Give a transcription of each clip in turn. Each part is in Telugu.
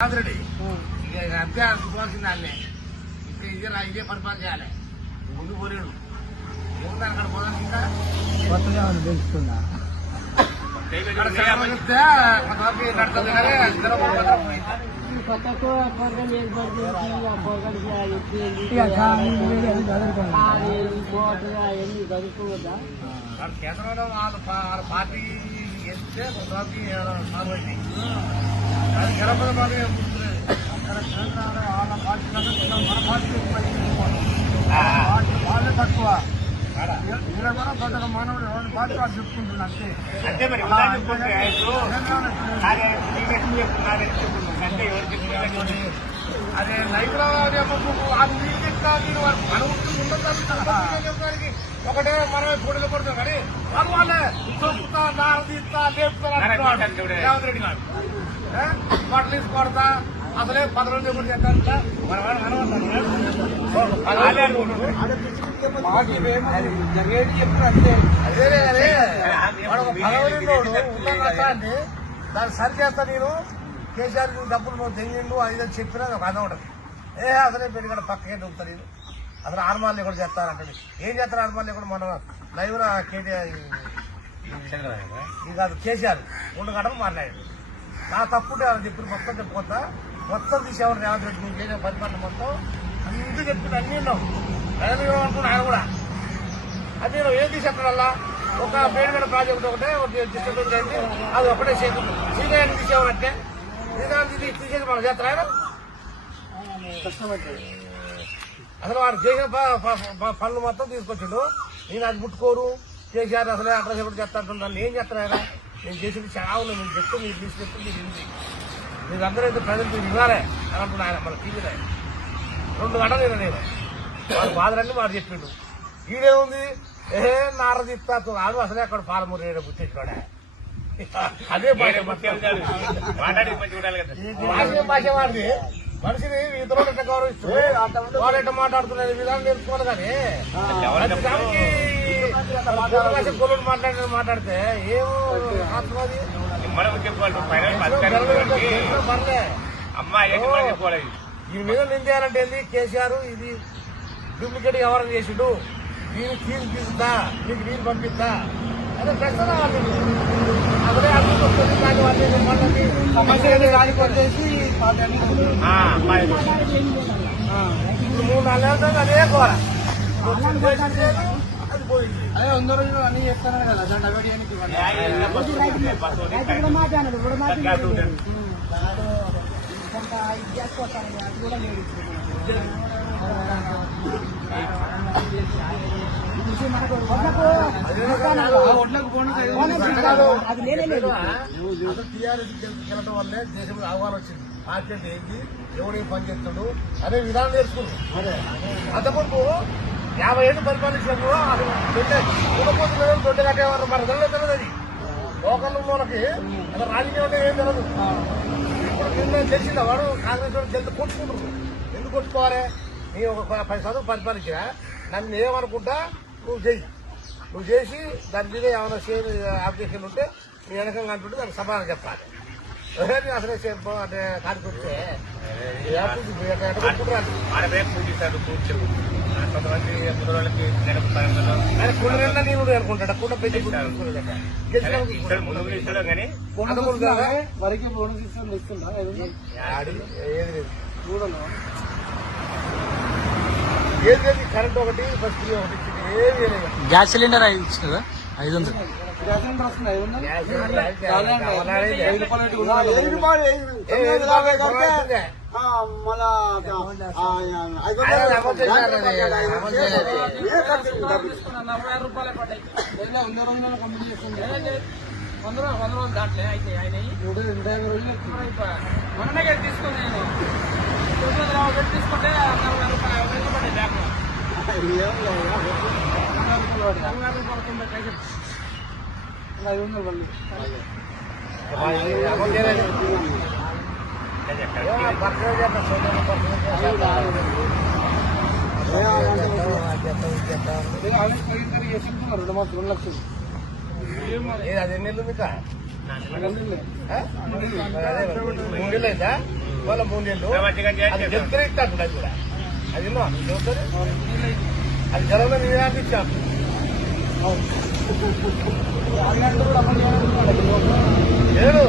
రెడ్డి అంతే అనుకోవాల్సింది దాన్నే ఇంకా ఇదే పరిపాలన చేయాలి ముందు పోలేడు ఏముంది అక్కడ పోదాల్సిందా కొత్తగా తెలుసుకున్నా కొంతవరకు నడుతుంది కానీ కేంద్రంలో వాళ్ళ పార్టీ గెలిస్తే కొంతవరకు సాగు అయింది అది గెలపడం వాళ్ళ పార్టీ మన పార్టీ వాళ్ళే తక్కువ ఇలా కూడా పెద్దగా మానవుడు ఎవరిని పార్టీ వాళ్ళు చెప్పుకుంటున్నారు అంతే అదే రైతుల ఒకటే మనమే పొడిలో పడుతాం కానీ వాళ్ళు వాళ్ళే చొప్పుతా దారి తీస్తా లేపుతా రేవంత్ రెడ్డి గారు బట్టలు తీసి కొడతా అసలే 10 రోజులు ఎప్పుడు చేస్తారంట జరిగేది చెప్తారు అంతే అదే అదే పదవరిలో ఉన్న నష్టాన్ని దాన్ని సరి చేస్తా నేను కేసీఆర్ డబ్బులు నువ్వు తెంగిండు అది చెప్పినా ఒక అర్థం ఉంటుంది అసలే పెట్టుకుంటే పక్కకే దొరుకుతా నేను అసలు ఆర్మాలు కూడా చేస్తారంటే ఏం చేస్తారు ఆర్మాలు కూడా మనం లైవ్లో కేటీఆర్ కాదు కేసీఆర్ 2 గంటలు మాట్లాడాడు నా తప్పుంటే వాళ్ళు చెప్పిన మొత్తం చెప్పుకోతా మొత్తం తీసేవాడు రేవంత్ రెడ్డి నేను చేసే పరిపాలన మొత్తం అన్నీ చెప్పింది అన్నీ ఉన్నావు అనుకున్నా ఆయన కూడా అది నేను ఏం తీసేక్కడల్లా ఒక పేరుగడ ప్రాజెక్ట్ ఒకటే డిస్ట్రిబ్యూట్ అయితే అది ఒకటే చేస్తుంది శ్రీకాంత్ తీసేవాడంటే శ్రీకాంత్ తీసేది మనం చేస్తారు ఆయన అసలు వాడు చేసిన పనులు మొత్తం తీసుకొచ్చిండు నేను అది ముట్టుకోరు కేసీఆర్ అసలే అడ్రస్ ఎప్పుడు చేస్తాడు నన్ను ఏం చేస్తారు ఆయన నేను చేసింది చాలా నేను చెప్తే మీరు తీసుకెళ్తే మీరు ఇంది మీరు అందరైతే ప్రజలు మీరు వినాలే అని అంటున్నా ఆయన మన టీవీలో 2 గంటలు నేను వాళ్ళ బాధలన్నీ వాడు చెప్పిండు ఈడేముంది నారదిస్తా ఆడు అసలే అక్కడ పాలమూరు ఏడ గుర్తించాడే అదే భాష వాడిది మనిషిని ఇతరులు ఎట్లా గౌరవిస్తూ వాళ్ళు ఎట్లా మాట్లాడుతున్నారు విధానం నేర్చుకోవాలి కానీ కొలుడు మాట్లాడితే ఏమో పర్లే ఈ మీద నిందేయాలంటే ఏంది కేసీఆర్ ఇది డూప్లికేట్ వ్యవహారం చేసిండు దీన్ని తీసుకుతా నీకు నీళ్ళు పంపిస్తా అదే ప్రశ్న అసలే అభివృద్ధి వస్తుంది కానీ వాళ్ళకి సమస్య రానికొచ్చేసి 3-4 నెలలు అదే కోర అది పోయింది అదే 100 రోజులు అన్ని చెప్తాను కదా జెండా వేయడానికి టీఆర్ఎస్ గెలవడం వల్లే దేశంలో అవగాహన వచ్చింది పార్టీ అంటే ఏంటి ఎవడేం పని చేస్తాడు అదే విధానం నేర్చుకున్నాడు అంతకుముందు 50 ఏళ్ళు పరిపాలించినప్పుడు అసలు దొడ్డ కట్టేవారు మన తెలియదు అది లోకల్ వాళ్ళకి అసలు రాజకీయం అంటే ఏం తెలియదు ఇప్పుడు నిన్న తెలిసిందా వాడు కాంగ్రెస్ వాడు జల్ది కొట్టుకుంటారు ఎందుకు కొట్టుకోవాలి నీ ఒక 10 సంవత్సరాలు పరిపాలించినా నన్ను ఏమనుకుంటా నువ్వు చేసి దాని మీద ఏమైనా అప్లికేషన్ ఉంటే నీ వెనకంగా అంటుంటే దానికి సమాధానం చెప్పాలి అసలే అంటే కాడికొస్తే కుండరెళ్ళ నేను అనుకుంటాడు కుండ పెట్టి వరకు బోనస్ ఇస్తుందా ఏది ఏది కరెంట్ ఒకటి బస్ ఫ్రీ ఒకటి ఇచ్చింది ఏది గ్యాస్ సిలిండర్ ఇచ్చిందా 500 గ్యాస్ సిలిండర్ వస్తుంది 100 రోజులు దాంట్లో అయితే ఆయన 150 రోజులు మొన్ననే తీసుకుని నేను తీసుకుంటే 40 రూపాయలు పడ్డాయి బ్యాంక్ 500 మళ్ళీ $2 లక్షలు అది ఎన్ని మీకు 3 నెలలు అయిందా మళ్ళీ 3 నెలలు అది చెప్తే ఇస్తాడు అది కూడా అది విన్నా చెబుతుంది అది జనంలో నేను ఇచ్చాను లేదు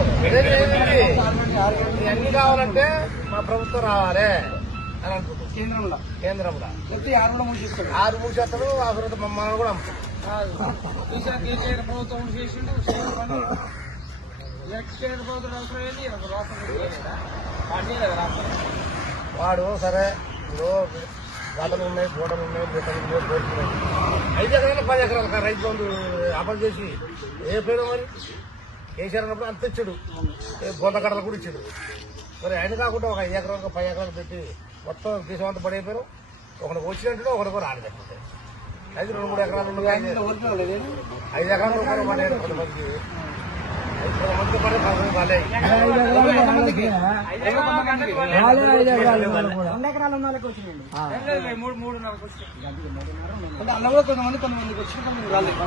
అన్ని కావాలంటే మా ప్రభుత్వం రావాలి అని అనుకుంటున్నాం కేంద్రంలో 6 మూసేస్తాడు ఆ తర్వాత మమ్మల్ని కూడా అమ్ముతాం ప్రభుత్వం చేసిండు కేంద్ర ప్రభుత్వం అవసరం ఏంటి వాడు సరే ఇప్పుడు గోడలు ఉన్నాయి గోడలు ఉన్నాయి బిడ్డలు ఉన్నాయి బోట్లు ఉన్నాయి 5 ఎకరాలు 10 ఎకరాలు రైతు బంధు అమలు చేసి ఏ పేరు మరి కేసీఆర్ అన్నప్పుడు అంత ఇచ్చాడు బొంద కట్టలు కూడా ఇచ్చాడు మరి ఆయన కాకుండా ఒక 5 ఎకరాలకు 10 ఎకరాలు పెట్టి మొత్తం దేశం అంతా పడైపోయారు ఒకటి వచ్చినట్టు ఒకటి రాలేకపోతే అయితే 2-3 ఎకరాలు 5 ఎకరాలు పడేది కొంతమందికి 5 మంది పడే 10 పడ్డాయి 2 ఎకరాలు ఉన్న వాళ్ళకి వచ్చినాయండి 3 4 వచ్చినాయి అన్న కూడా కొంతమందికి వచ్చిన కొంతమంది రాలేదు